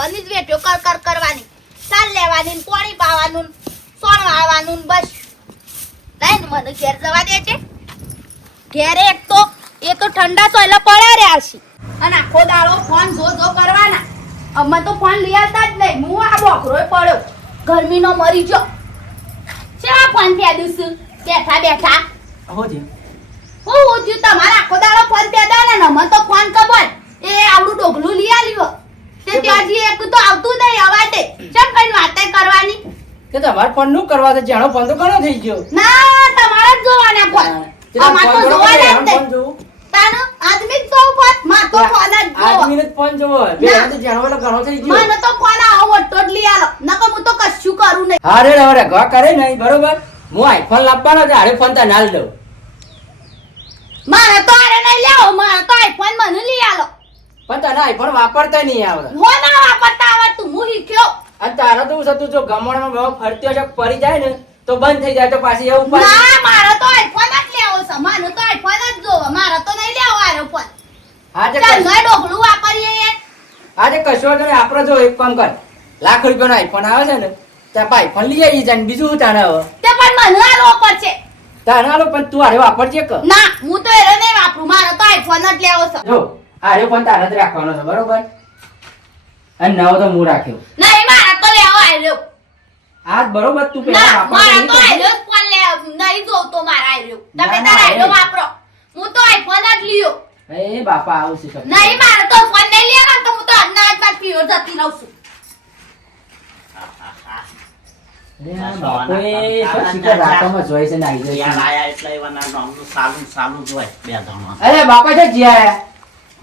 ભગવાનની જ વેઠો કર કર કરવાની. સાલ લેવાની ને પાણી પાવાનું ને સોણ વાળવાનું ને બસ. નહીં ને મને ઘેર જવા દે છે ઘેરે એક તો એ તો ઠંડા સોયલા પડ્યા રહ્યા છે. અને આખો દાડો ફોન જો જો કરવાના. અમે તો ફોન લઈ આવતા જ નહીં. હું આ બોકરો પડ્યો. ગરમીનો મરી ગયો. શેવા ફોન થયા આદું બેઠા બેઠા. હો હું હું તમારા આખો દાડો ફોન પેદા ને? અમે તો ફોન ખબર. એ આવડું ડોગલું લઈ આલ્યો. તે ત્યાંથી એક તો આવતું નહીં અવાજે. ચમ કઈ વાતે કરવાની? કે તમારે ફોનનું કરવા છે? જાણો ફોન તો ઘણો થઈ ગયો. ના તમારે જ જોવાના ફોન અમાર તો જોવાના જ આમ ફોન નહીં જોવો તાનો આદમી જ ફોનમાં તો ફોન જ જોવો. આદમીને ફોન જોવો. બે ના. જાણો એટલે ઘણો થઈ ગયો. મને તો ફોન આવો મોટો જ લઈ આલો. નકર હું તો કશું કરું નહીં. હા રે હવે ઘા કરે નહીં બરોબર? હું આઈફોન લાવવાનો છે હારે ફોન તને હાલ દઉં. મારે તો આરે નહીં લેવો. મારે તો આઈફોન મને લઈ આલો. પણ તને આઈફોન વાપરતા નહીં આવડે હો ના વાપરતા આવડતું હું શીખ્યો. અને તારો તો શું થતું જો ગમણમાં બહુ ફરતી હશે પડી જાય ને તો બંધ થઈ જાય તો પાછી એવું પડે ના મારો તો આઈફોન જ લેવો છે. મારો તો આઈફોન જ જોવો. મારો તો નહીં લેવો આરો ફોન આજે ચાલ ડોકલું વાપરીએ આજે કશો તમે આપણે જો એક કામ કર. લાખ રૂપિયાનો આઈફોન આવે છે ને ત્યાં આઈફોન લઈ આવી જાય બીજું તારે હવે? તે પણ મને આલો છે તારે હાલો પણ તું આરે વાપરજે કે ના હું તો એરો નહીં વાપરું. મારો તો આઈફોન જ લેવો છે. જો હારે પણ તારે જ રાખવાનો છે બરોબર? અને નવો તો હું રાખ્યો. ના એ મારા તો લેવો આર્યો. આ બરોબર તું પેલા ના મારા તો આર્યો જ ફોન લે નહીં જોવતો મારા આર્યો. તમે તારા આર્યો વાપરો. હું તો આઈફોન જ લ્યો. એ બાપા આવું છે તો. નહીં મારે તો ફોન નહીં લેવાનો તો હું તો અનાજમાં પીઓ જતી રહું છું. અરે બાપા છે જાય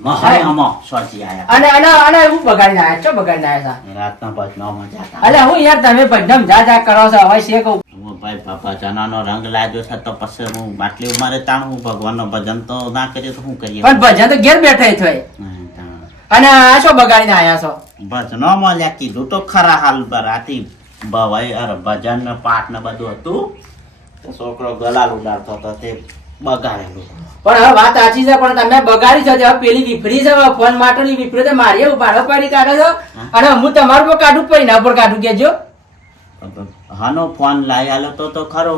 યાર છે. આયા છે જ્યાં મહાય અમો સોજી આયા. અને અને અને હું બગાડીને આયા છો બગાડીને આયા છે રાતના ભજનો મજા અલે હું યાર તમે ભજનમ જા જા કરો છો હવે છે કહું. હું ભાઈ બાપા જનાનો રંગ લાગ્યો છે તો પછી હું બાટલી ઉમારે તાણ હું ભગવાનનો ભજન તો ના કરીએ તો શું કરીએ? પણ ભજન તો ઘેર બેઠા થઈ અને આ શું બગાડીને આયા છો? ભજનો લ્યા કીધું તો ખરા હાલ બરાતી ભવાઈ અરે ભજન ને પાઠ ને બધું હતું. છોકરો ગલાલ ઉડાડતો હતો તે બગાડેલું. પણ હવે વાત સાચી છે પણ તમે બગાડી છો હવે પેલી વિફરી છે ફોન માટેની વિફરી તો મારી ભાડો પાડી કાઢો છો. અને હું તમારું પર કાઢું પડી ના પર કાઢું કેજો હાનો ફોન લાવી આલો તો તો ખરો.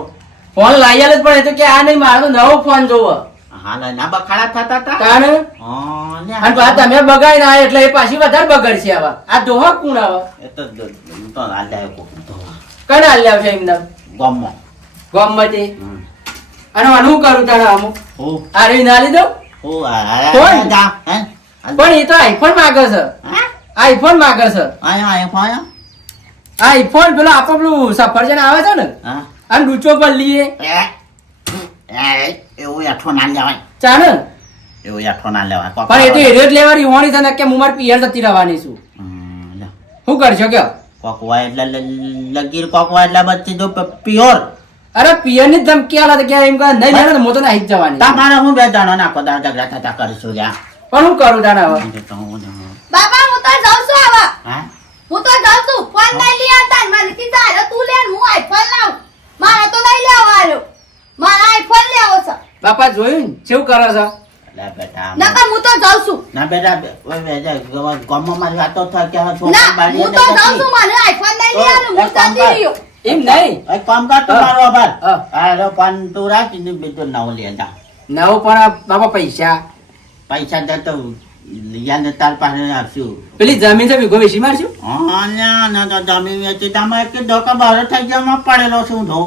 ફોન લાવી આલો પણ એ તો કે આ નહીં મારો નવો ફોન જોવો. હા ના બખાડા થતા હતા કારણ. અને પાછા તમે બગાડી ના એટલે એ પાછી વધારે બગડશે હવે. આ દોહા કુણ હવે? એ તો હું તો આ લાવ્યો. કને હાલ આવશે એમને? ગામમાં. હમ. અને આનું કરું તારે અમુક આરે ના લીધો? પણ એ તો આઈફોન માગે છે. આઈફોન માગે છે? આઈફોન પેલો આપો પેલું સફરજન આવે છે ને? આમ ડૂચો પર લઈએ એવું એઠો ના લેવાય. ચાલે? એવું એઠો ના લેવાય. પણ એ તો જ લેવાની હોણી છે ને કે હું મારી પિયર જતી રહેવાની છું. શું કરશો કયો એટલે લગીર કોક એટલે બધી જો પ્યોર. અરે પિયરની ધમકી આલા કે એમ કહે? નહીં નહીં હું તો નહીં જવાની. તમારે હું બે જણો નાખો તાર ઝઘડા થતા કરીશું જા પણ હું કરું તાણે હવે? બાબા હું જાણું. બાપા હું તો જાઉં છું આવા હા? હું તો જાઉં છું. ફોન નહીં લઈ આવતા મને કીધું હારે તું લે હું આઈફોન લાવ. મારે તો નહીં લેવો મારે આઈફોન લેવો છે. બાપા જોયું ને? કેવું કરો છો? ના બેટા હું તો જાઉં છું. ના બેટા બે- ઓય બે જા, ગવા- ગામમાં મારી વાતો થાય કે હું તો જાઉં છું મને આઈફોન નહીં લેવાનું હું કામ રહ્યો. એમ નહીં એક કામ કર તું મારો આભાર. હા. પણ તું રાખ, ને બીજું નવ જા. નવું પણ બાપા પૈસા પૈસા દે તો યાને તાર પાસે આપશું. પેલી જમીન છે વીઘો વેચી મારશું હા, ના, ના, તો જમીન વેચી તામાં એક ધોકા બહાર થઈ ગયા, માં પડેલો છું ધો.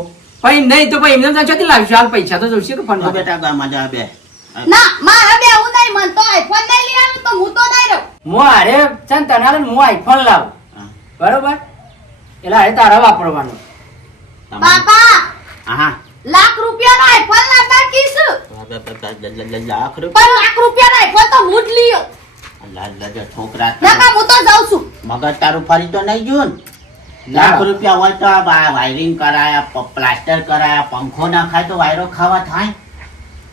પણ નહીં તો પછી એમને ક્યાંથી લાવશું હાલ પૈસા તો જોઈશે કે ફોન બેટા ગામમાં જા બે. ના મારે બેવું નહીં મને તો આઈફોન નહીં લેવાનું તો હું તો નહીં રહું હું હારે છે ને તને હાલે ને હું આઈફોન લાવ બરોબર એટલે એ તારા વાપરવાનું. તમારે- બાપા! હા. લાખ રૂપિયાનો આઈફોન લાતા કીસ. લાખ રૂપિયા. પણ લાખ રૂપિયાનો આઈફોન તો હું જ લીયો. છોકરા હું તો જાઉં છું. મગજ તારું ફરી તો નહીં ગયું લાખ રૂપિયા હોય તો આ વાયરિંગ કરાયા પ્લાસ્ટર કરાયા પંખો નાખાય તો વાયરો ખાવા થાય.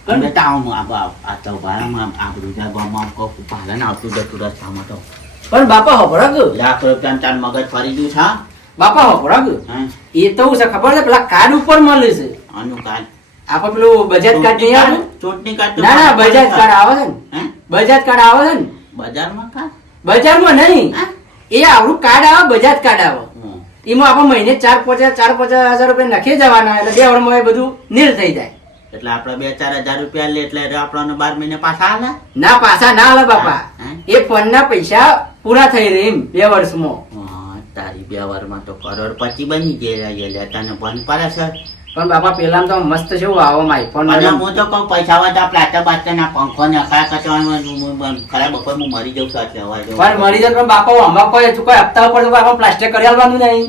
પણ- બેટા આમ આ આ તો ભાડામાં આબરૂ જાય ગામમાં કહું ભાડાને આવતું જતું રસ્તામાં તો. પણ બાપા હોભળો કે? લાખ રૂપિયા તાર મગજ ફરી ગયું છે હા? બાપા હોભળો કે એ તો છે ખબર છે? પેલા કાર્ડ ઉપર મળે છે. આનું કાર્ડ. આપણે પેલું બજાજ કાર્ડ નહીં આવે? ચૂંટણી કાર્ડ ના ના બજાજ કાર્ડ આવે છે ને? બજાજ કાર્ડ આવે છે ને? બજારમાં કાર્ડ? બજારમાં નહીં. એ આવડું કાર્ડ આવે બજાજ કાર્ડ આવે. એમાં આપણે મહિને ચાર પચાસ ચાર પચાસ હજાર રૂપિયા નાખી જવાના એટલે બે વર્ષમાં એ બધું નીર થઈ જાય. એટલે આપણે બે ચાર હજાર રૂપિયા લે એટલે આપણને બાર મહિને પાછા આવે ના પાછા ના હાલે બાપા. એ ફોન ના પૈસા પૂરા થઈ રહે એમ બે વર્ષમાં. તારી વ્યવહારમાં તો કરોડપતિ બની ગયા ગયેલા તને બંધ પડે છે. પણ બાપા પેલા તો મસ્ત છે આવો માય પણ હું તો કહું પૈસા વાળા પ્લાસ્ટર બાસ્ટર ના પંખો ને કચવાનું ખરા બપોર હું મરી જઉં છું એટલે પણ મરી જાય પણ બાપા આમાં કોઈ કોઈ હપ્તા ઉપર બાપા પ્લાસ્ટર કરી આલવાનું નહીં.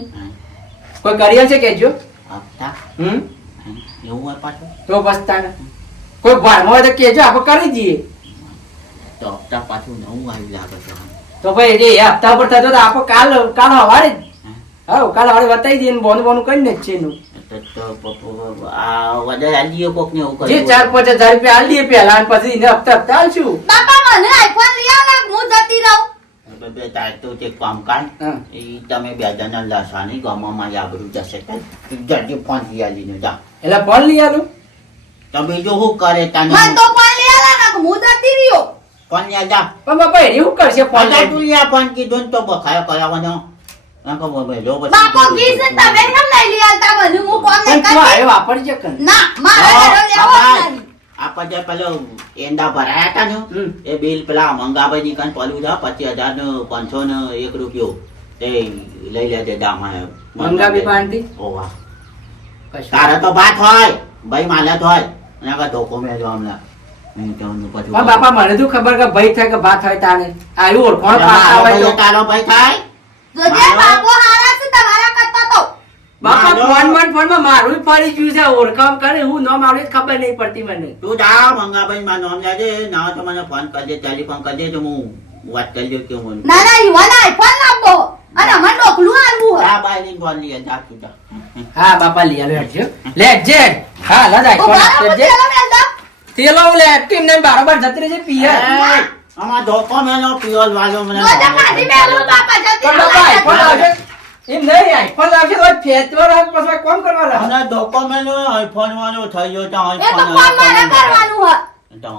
કોઈ કરી છે કેજો હપ્તા? હમ? એવું હોય પાછું? તો પસ્તાને કોઈ ભાડમાં હોય તો કેજો આપણે કરી દઈએ. તો હપ્તા પાછું નવું આવી લાગે છે. તો ભાઈ જે એ હપ્તા પર થતો તો આપણે કાલ કાલ હવારે હા? કાલ હવારે બતાવી દઈએ ને બોનું બોનું કરીને જ છે એનું. ને જે ચાર પાંચ હજાર રૂપિયા આલી દઈએ પહેલા પછી એને હપ્તા હપ્તા આલશું. બાપા મને આઈફોન લઈ આવ હું જતી રહું. બે બે તાર તો તે કામ કાઢ એ તમે બે જણા લસાની ગામમાં આબરૂ જશે. જલ્દી ફોન લઈ આલીને જા. એટલે ફોન લઈ આલું? તમે જો શું કરે તને? તો ફોન લઈ આવ હું જતી રહ્યો. લે જા. પણ બાપા એને શું કરશે ફોન ફોન પણ કીધું ને તો બખાયો કરાવવાનો ના કહો ભાઈ પછી બાપો ગીસ તમે કેમ લઈ આવતા મને હું કોમ નહીં પણ તું વાપરજે કન. ના મારા ઘરે લેવો આપણે જે પેલો એંડા ભરાયા હતા ને એ બિલ પેલા મંગાભાઈ ની કાન પડ્યું છે પચીસ હજાર ને પાંચસો ને એક રૂપિયો. એ લઈ લેજે દામાં મંગાવી પાનથી? ઓવા કશું. તારે તો ભાત હોય ભાઈ માલત હોય. અને ધોકો મેળવો હમણાં. બાપા મને તો ખબર કે ભાઈ થાય કે ભાત હોય તારે. આવ્યું ઓળખાણ પાડતા હોય તો. તારો ભાઈ થાય? જોજે બાપો હારા છે તમારા કરતા તો. બાપા ફોનમાં ફોનમાં મારું ફરી ગયું છે ઓળખાણ કરે હું ન મારું ખબર નહીં પડતી મને. તું જા મંગાભાઈ માં નામ જાજે ના તો મને ફોન કરજે ટેલિફોન કરજે તો હું વાત કરી દઉં કે હું ના ના ઈવન આઈફોન લાવવો અને મને ડોકલું આલવું હા બાઈ ની ફોન લઈ જા તું જા હા બાપા લઈ આવ્યો લે જે હા લા જાય ફોન મારા આપજે ઓલે એક્ટિવ ને બારોબાર જતી રહેજે પિયર. એય, આમાં ધોકો મેલો પિયોલ વાલો મને કાઢી મેલો બાપા જતી પણ રહો. બાપા આઈફોન લાવશે એમ નહીં આઈફોન લાવશે તો ફેંચવા રાખ પછી કોમ કરવા રાખ મને ધોકો મેલો આઈફોન વાળો થઈ ગયો તો એ તો આઈફોન કોમ મારે કરવાનું હ?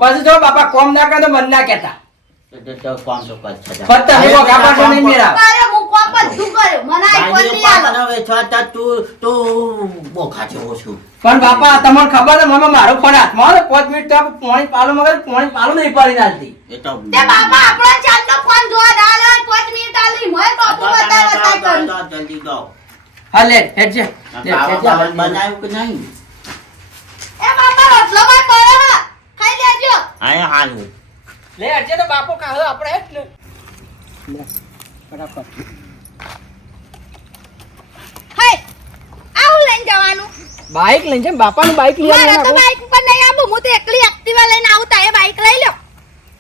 પછી જો બાપા કોમ ના કરે તો મન ના કહેતા. કર. જા. આપા નહીં મેરા કરે પણ બાપા તમને ખબર છે મમ્મા મારો ફોન હાથમાં ને, પાંચ મિનિટ તો પોણી પાલો મગર પોણી પાલો નહીં પાડી નાખતી. એ તો બાપા આપણો ચાંદનો ફોન જોવા ડાલે પાંચ મિનિટ આલી. મોય ટોપુ બતાય બતાય જલ્દી દો હા લે હેડજે લે બનાવ્યું કે નહીં? એ બાપા રોટલો ભાઈ પડે હા ખાઈ લેજો. આયા હાલ લે હેડજે તો બાપો કાહો આપણે હેડ ને. લે ફટાફટ હાય આવું લઈને જવાનું? બાઈક લઈને છે બાપાનું બાઈક લઈ મારે તો બાઈક ઉપર નહીં આવું. હું તો એકલી એક્ટિવા લઈને આવું તારે બાઈક લઈ લો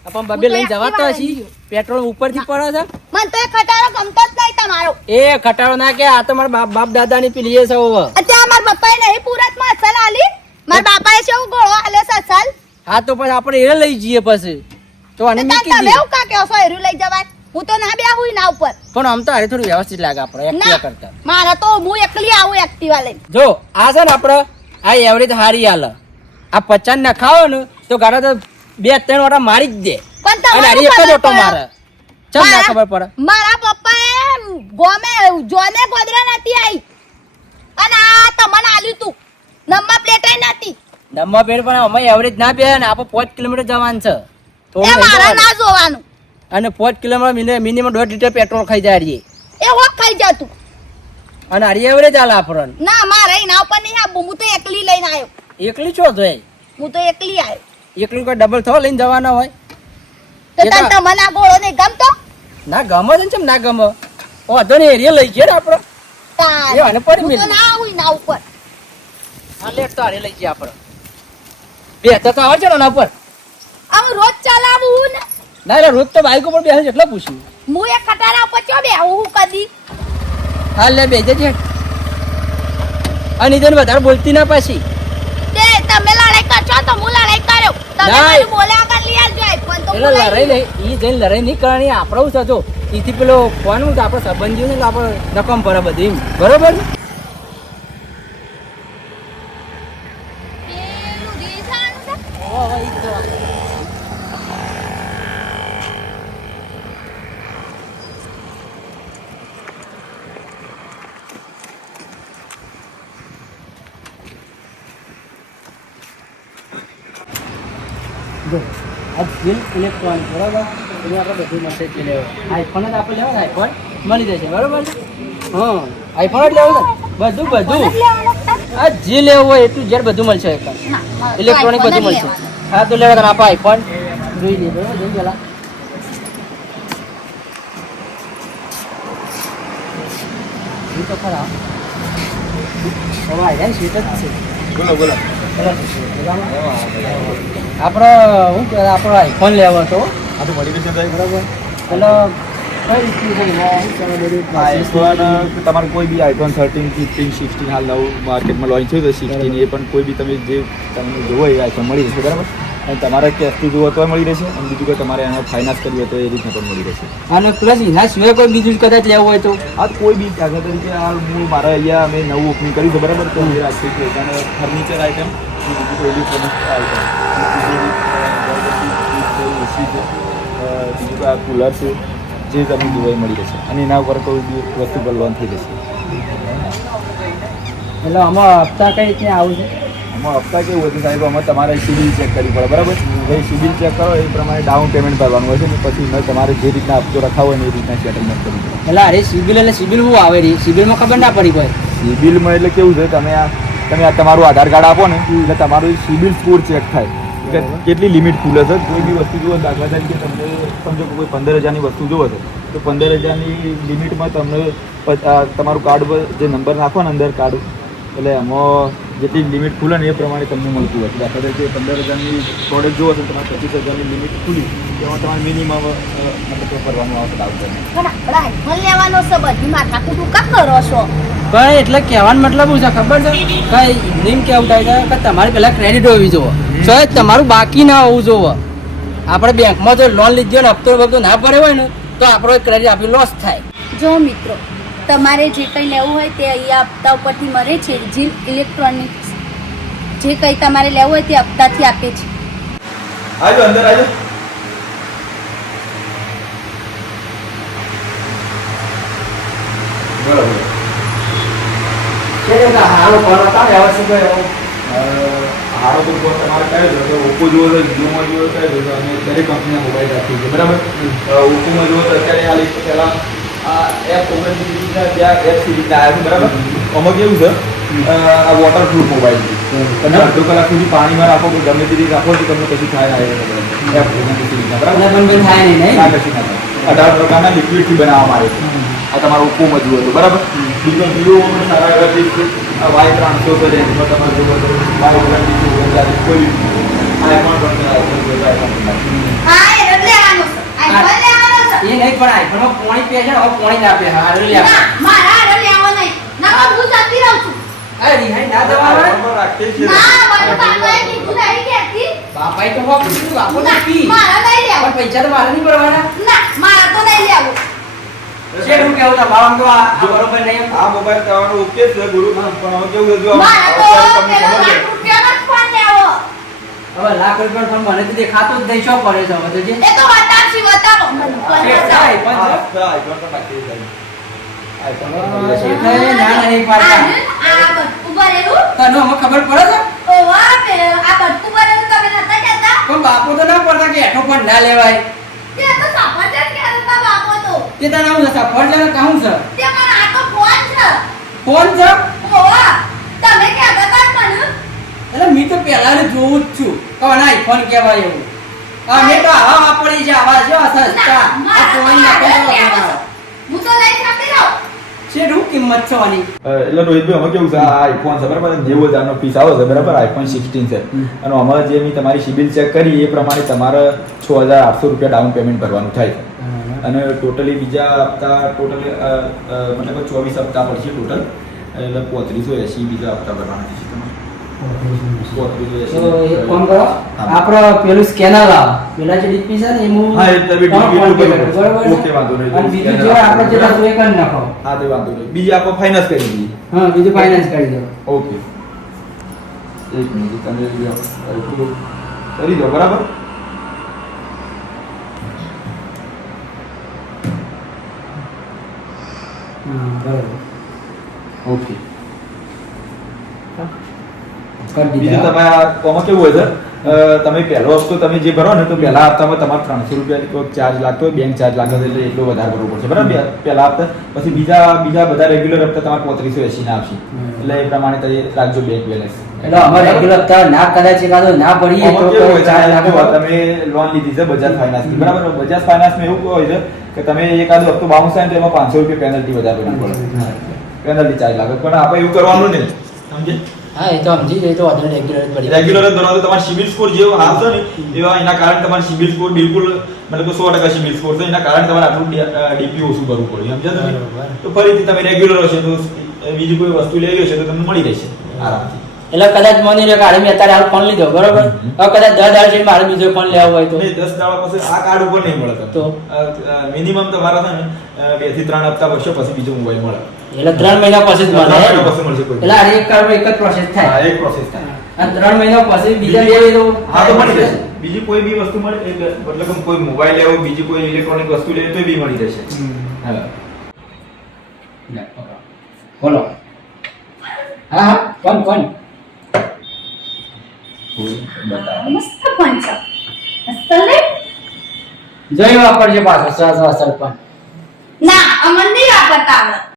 આપણ બબે લઈને જવાતો હશી પેટ્રોલ ઉપરથી પડે છે? મને તો એ ખટારો ગમતો જ નહીં તમારો. એ ખટારો ના કે આ તો મારા બાપ બાપ દાદાની પેલી એ છે હવે. અત્યારે મારા પપ્પાએ નહીં પુરતમાં અસલ આલી. મારા બાપાએ શું ગોળો આલે છે અસલ? હા તો પછી આપણે એ લઈ જઈએ પછી. તો આને તો તમે એવું કા છો? એરું લઈ જવાય. હું તો ના બેહું ના ઉપર. પણ આમ તો હારે થોડું વ્યવસ્થિત લાગે આપણે એક્ટિવા કરતા. મારા તો હું એકલી આવું એક્ટિવા લઈને જો આ છે ને આપણે આ એવરેજ હારી હાલ. આ પચાસ ના ખાવો ને તો ગાડા તો બે ત્રણ વાટા મારી જ દે. પણ હારી એક જ ઓટો મારે. ચમ ના ખબર પડે? મારા પપ્પાએ ગોમે જોને ગોદરા નથી આવી અને આ તમને આલ્યું તું. નંબર પ્લેટ નથી. નંબર પેડ પણ અમે એવરેજ ના બે ને આપણે પાંચ કિલોમીટર જવાનું છે. એ મારા ના જોવાનું. અને પાંચ કિલોમીટર મિનિમમ દોઢ લીટર પેટ્રોલ ખાઈ જાય. એ હોક ખાઈ જતું અને હારી એવરેજ હાલે આપણને ના મારે એના ઉપર નહીં આવું હું તો એકલી લઈને આવ્યો. એકલી છો તો હું તો એકલી આવ્યો. એકલી કોઈ ડબલ થો લઈને જવાના હોય? તો તને તમને આ ગોળો નહીં ગમતો? ના ગમે છે ને ચમ ના ગમે? વાંધો નહીં એરિયા લઈ ને આપણે? તાર. એ આને પડી મિલ. ના આવું એના ઉપર. હા લેટ તો હારે લઈ ગયા આપણો. બે તો તો છે ને એના આમ રોજ ચલાવું ને? ના એટલે રોજ તો બાઈકો પર બેસે એટલે પૂછ્યું. હું એક ખટારા ઉપર ચો બે હું કદી? હાલ લે બેજે જજે અને તેને વધારે બોલતી ના પાછી. તે તમે લડાઈ કરશો તો હું લડાઈ કર્યો. તમે ના. મારું બોલ્યા કર લઈ જાય પણ તો લડાઈ. નહીં. ઈ જઈને લડાઈ નહીં કરવાની આપણે છે. થતો એથી પેલો ફોન હું તો આપણે સંબંધીઓ ને આપણે રકમ ભરે બધી. બરોબર ને પેલું રીસાનું છે? જો આ બિલ ઇલેક્ટ્રોનિક બરાબર? એનું આપણે બધું મળશે જ લેવો. આઈફોન જ આપણે લેવાનું આઈફોન મળી જશે બરાબર? હા આઈફોન જ લેવો બધું બધું? આ જે લેવું હોય એટલું ઝેર બધું મળશે ઇલેક્ટ્રોનિક બધું મળશે. હા તો લેવા આપણે આઈફોન જોઈ લઈએ બરાબર? જોઈ પેલા. તો ખરા? હવે આઈ જાય સીટ જ છે બોલો બોલો. આપણો શું કે આપણો આઈફોન લેવો હતો. આ તો મળી જશે બરાબર. એટલે તમારે કોઈ બી આઈફોન થર્ટીન ફિફ્ટીન સિક્સટીન હાલ નવું માર્કેટમાં લોન્ચ થયું હતું સિક્સટીન એ પણ કોઈ બી તમે જે તમને જોવો એ આઈફોન મળી જશે બરાબર? અને તમારે કેશથી જુઓ તો મળી રહેશે અને બીજું કોઈ તમારે એનો ફાઇનાન્સ કરવી હોય તો એ રીતના પણ મળી રહેશે. અને પ્લસ એના સિવાય કોઈ બીજું કદાચ લેવું હોય તો? આ કોઈ બી દાખલા તરીકે આ હું મારા અહીંયા અમે નવું ઓપનિંગ કર્યું છે બરાબર? તો એ રાખ્યું છે. અને ફર્નિચર આઇટમ બીજું કોઈ ઇલેક્ટ્રોનિક આઇટમ એસી છે બીજું કોઈ આ કુલર છે જે તમે જુઓ મળી રહેશે. અને એના ઉપર કોઈ બી વસ્તુ પર લોન થઈ જશે. એટલે આમાં હપ્તા કઈ ત્યાં આવું છે? આમાં હપ્તા કેવું હતું સાહેબ? અમે તમારે સિબિલ ચેક કરવી પડે બરાબર? એ સિબિલ ચેક કરો એ પ્રમાણે ડાઉન પેમેન્ટ કરવાનું હોય છે ને પછી મેં તમારે જે રીતના હપ્તો રખાવો હોય ને એ રીતના સેટલમેન્ટ કરવું એટલે અરે સિબિલ એટલે સિબિલ હું આવે રહી સિબિલમાં ખબર ના પડી કોઈ. સિબિલમાં એટલે કેવું છે તમે આ તમે આ તમારું આધાર કાર્ડ આપો ને એટલે તમારું સિબિલ સ્કોર ચેક થાય. કે કેટલી લિમિટ ખુલે છે? કોઈ બી વસ્તુ જુઓ દાખલા તરીકે તમને સમજો કે કોઈ પંદર હજારની વસ્તુ જુઓ છો તો પંદર હજારની લિમિટમાં તમને તમારું કાર્ડ પર જે નંબર નાખો ને અંદર કાર્ડ એટલે એમાં જેટલી લિમિટ ખુલે ને એ પ્રમાણે તમને મળતું હોય. દાખલા તરીકે પંદર હજારની પ્રોડક્ટ જુઓ છો તમારે પચીસ હજારની લિમિટ ખુલી. તેમાં તમારે મિનિમમ મતલબ કરવાનું આવશે ડાઉન પેમેન્ટ પણ આપણે લેવાનો છે બધી માથાકૂટ કાં કરો છો પણ એટલે કહેવાનો મતલબ શું છે ખબર છે? કઈ નિમ કેવું થાય છે કે તમારે પહેલાં ક્રેડિટ હોવી જોવો. તો તમારું બાકી ના હોવું જોવો. આપણે બેંકમાં જો લોન લીધી હોય ને હપ્તો વપ્તો ના ભર્યો હોય ને તો આપણો ક્રેડિટ આપી લોસ થાય. જો મિત્રો તમારે જે કંઈ લેવું હોય તે અહીંયા હપ્તા ઉપરથી મળે છે. જે ઇલેક્ટ્રોનિક્સ જે કંઈ તમારે લેવું હોય તે હપ્તાથી આપે છે. આજો અંદર હારો તો તમારે કયો ઓપ્પો તો જીઓમાં કયો દરેક કંપનીના મોબાઈલ રાખીએ છીએ. બરાબર? ઓપ્પોમાં જુઓ તો અત્યારે આ લિસ્ટ પહેલાં આ એફ ઓગણત્રીસ સિરીઝના ત્યાં એફ સિરીઝના આવ્યા છે બરાબર? આમાં કેવું છે? આ વોટરપ્રૂફ મોબાઈલ છે. તમે અડધો કલાક સુધી પાણીમાં રાખો કે ગમે તે રીતે રાખો તો તમને કશું થાય ના એફ ઓગણત્રીસ સિરીઝના બરાબર? અને પણ કંઈ થાય નહીં નહીં? ના કશું ના થાય. અઢાર પ્રકારના લિક્વિડથી બનાવવામાં આવે છે. આ તમારો ઓપ્પોમાં જુઓ તો બરાબર? બીજો વિવો સારા એવા ચીજ છે. આ વાય ત્રણસો છે રેન્જમાં તમારે જુઓ તો વાય ઓગણત્રીસ ઓગણચાલીસ કોઈ આઈફોન પણ આઈફોન આઈફોન નહીં પણ આઈફોનમાં પોણી પે છે ને હવે પોણી ના પે હારું લે ના મારા હારે લેવો નહીં. ના હું જતી રહું છું. અરે રિહાઈ ના જવા આઈફોન રાખીએ છીએ ના મને બાપાએ કીધું નહીં કહેતી બાપાએ તો હોક કીધું બાપો તો પી. મારા નહીં લેવો પણ પૈસા તો મારા નહીં ભરવાના. ના મારા તો નહીં લેવું છે શું કેવું તમારું તો આ બરોબર નહીં આ મોબાઈલ તમારો ઓકે છે ગુરુ પણ કેવું જો મારા તો પેલો લાખ રૂપિયાનો જ ફોન લેવો હવે લાખ રૂપિયા પણ મને તો દેખાતો જ નહીં શું પડે છે હવે તો જે? એ તો બતાવશી બતાવો હા, બાપો તો ના પડતા કે એઠો પણ ના લેવાય. તે તો સફરજન કહેતા લેવા છે ફોન છે. ફોન છે ઓવા તમે કહેતા હતા ને મને એટલે મેં તો પહેલા ને જોવું જ છું. કોણ આઈફોન કહેવાય એવું. આ મેં તો આવા વાપરી છે આવા જો આ સસ્તા આ ફોન. હું તો લઈ શકતી રહું છે શું કિંમત છે આની? એટલે રોહિતભાઈ અમે કેવું છે? આ આઈફોન છે બરાબર? નેવું હજારનો પીસ આવે છે બરાબર? આઈફોન સિક્સટીન છે. અને અમારે જે મેં તમારી સિબિલ ચેક કરી એ પ્રમાણે તમારે છ હજાર આઠસો રૂપિયા ડાઉન પેમેન્ટ ભરવાનું થાય છે. અને ટોટલી બીજા હપ્તા ટોટલી મતલબ ચોવીસ હપ્તા પડશે ટોટલ એટલે પોત્રીસો એસી બીજા હપ્તા ભરવાના છે તમારે. તો એક કામ કરો આપણો પેલું સ્કેનર લાવો પેલા જે ડીપી છે ને એ હું એ તમે બરોબર. ઓકે, વાંધો નહીં. અને બીજું સ્કેનર આપણે જે આપણે હતું એ કરી નાખો. હા તે વાંધો નહીં. બીજી આપણે ફાઇનાન્સ કરી દઈએ. હા બીજું ફાઇનાન્સ કરી દો. ઓકે. એક મિનિટ તમે. કરી દો બરાબર? હા બરાબર. ઓકે. કરી બીજું તમે આમાં કેવું હોય સર તમે પહેલો હપ્તો તમે જે ભરો ને તો પહેલા હપ્તામાં તમારે ત્રણસો રૂપિયા ચાર્જ લાગતો હોય બેંક ચાર્જ લાગતો એટલે એટલો વધારે ભરવો પડશે. બરાબર? પહેલા હપ્તા. પછી બીજા બીજા બધા રેગ્યુલર હપ્તા તમારે પોત્રીસો એસી ના આપશે એટલે એ પ્રમાણે તમે રાખજો બેંક બેલેન્સ એટલે અમારે રેગ્યુલર હપ્તા ના કદાચ એકાદો ના પડીએ તો તમે લોન લીધી છે બજાજ ફાઇનાન્સની બરાબર? બજાજ ફાઇનાન્સમાં એવું હોય છે કે તમે એકાદો હપ્તો બાઉન્સ થાય ને તો એમાં પાંચસો રૂપિયા પેનલ્ટી વધારે ભરવી પડે પેનલ્ટી ચાર્જ લાગે. પણ આપણે એવું કરવાનું નહીં. સમજે હા એ તો સમજી જાય તો વધારે રેગ્યુલર પડી રેગ્યુલર જ તમારો સ્કોર જેવો છે ને એવા એના કારણે તમારો સિવિલ સ્કોર બિલકુલ મતલબ કે સો ટકા સિબિલ સ્કોર છે એના કારણે તમારે આટલું ડીપી ઓછું કરવું પડે સમજ્યા તમે? તો ફરીથી તમે રેગ્યુલર હશે તો બીજી કોઈ વસ્તુ લઈ ગયો છે તો તમને મળી રહેશે આરામથી. એટલે કદાચ મને કાઢે મેં અત્યારે હાલ ફોન લીધો બરોબર? હવે કદાચ દસ દાડા મારે બીજો ફોન લેવો હોય તો? દસ દાડા પછી આ કાર્ડ ઉપર નહીં મળે તો? મિનિમમ તમારા છે ને બેથી ત્રણ હપ્તા પછી બીજો મોબાઈલ મળે. એટલે ત્રણ મહિના પછી જ મળે. એટલે આ એક કાર્ડ એક જ પ્રોસેસ હા, થાય એક પ્રોસેસ થાય. અને ત્રણ મહિના પછી બીજા લેવા તો હા તો મળી જશે. બીજી કોઈ બી વસ્તુ મળે એટલે મતલબ કે કોઈ મોબાઈલ લેવો બીજી કોઈ ઇલેક્ટ્રોનિક વસ્તુ લેવી તો બી મળી જશે. હા. બોલો હા હા કોણ કોણ? મસ્ત છે. મસ્ત લે જોઈ વાપરજો પાછો સસ અસર પણ ના અમન નહીં વાપરતા આવડે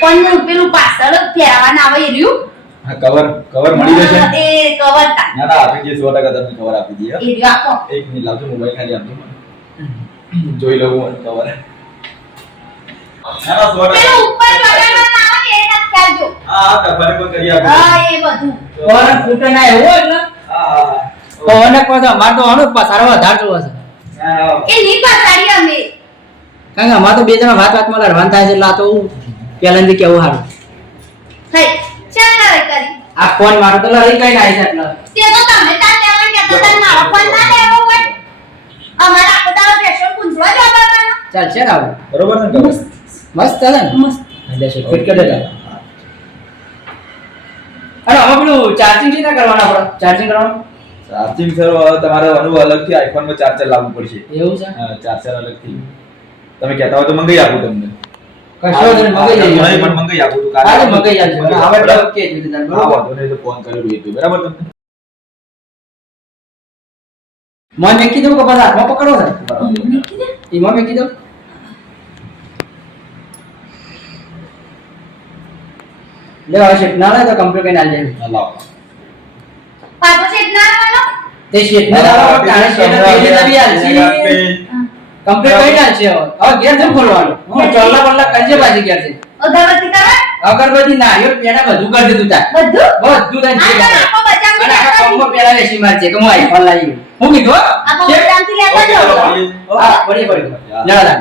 કોણનું પેલું પાછળ ફેરવાના આવે એ રહ્યું? કવર કવર મળી જશે. એ કવર તા. ના ના આપી દઈએ સો ટકા તમને કવર આપી દઈએ. એ રહ્યું આપો. એક મિનિટ લાવજો મોબાઈલ ખાલી આપજો. જોઈ લઉં હું કવર ના ના સો પેલું ઉપર લગાડવાના આવે એ નથી ખ્યાલ હા હા તમારે કોઈ કરી આપી હા એ બધું. પવન ફૂટે ના એવું હોય ને હા હા પવન કોઈ તો અમારે તો આનો પસારો વધારે જોવો છે. એ નહીં પાછાડી અમે. કારણ કે અમારે તો બે જણા વાત વાતમાં લડવાનું થાય છે એટલે આ તો હું પહેલાથી કેવું હારું? થઈ ચાલ લડાઈ કરી. આ ફોન મારો તો લઈ કઈ નાઈ છે એટલે તે તો તમે તાર લેવાનું કે તો તાર મારો ફોન ના લેવો હોય. અમારા આખો દાડો પ્રેશર કુંજવા જ આવવાનો ચાલશે ને આવું. બરોબર ને કવર મસ્ત. ચાલે ને? મસ્ત. એટલે છે ફિટ કરી દેતા. અરે હવે પેલું ચાર્જિંગ છે રીતે કરવાનું આપણે ચાર્જિંગ કરવાનું? ચાર્જિંગ સર તમારે અલગ અલગથી આઈફોનમાં ચાર્જર લાવવું પડશે. એવું છે? હા ચાર્જર અલગથી. તમે કહેતા હોય તો મંગાઈ આપું તમને. કશો પણ મંગાઈ આપું તો આવે બરોબર? તો ફોન કરેલું બરાબર? તમને કે હાથમાં પકડો એમાં લે હવે ના તો કમ્પ્લીટ કરીને આલી જાય પાછો ના તે ને લાવો કમ્પ્લીટ કરીને આલશે છે હવે. ઘેર જમ ખોલવાનું હું ચોલ્લા બલ્લા કરજે પાછી ઘેર છે. અગરબત્તી કરે? અગરબત્તી નારિયેળ પેડા બધું કરી દીધું તા બધું? બધું તને જે આ. આખો બજારથી અને આખા લેતા કોમમાં પેલા વેચી મારજે કે હું આઈફોન લાવી હું કીધું હો? આખો શેઠ? બજારથી લેતા જો. હા પડી પડી લેવા લાગ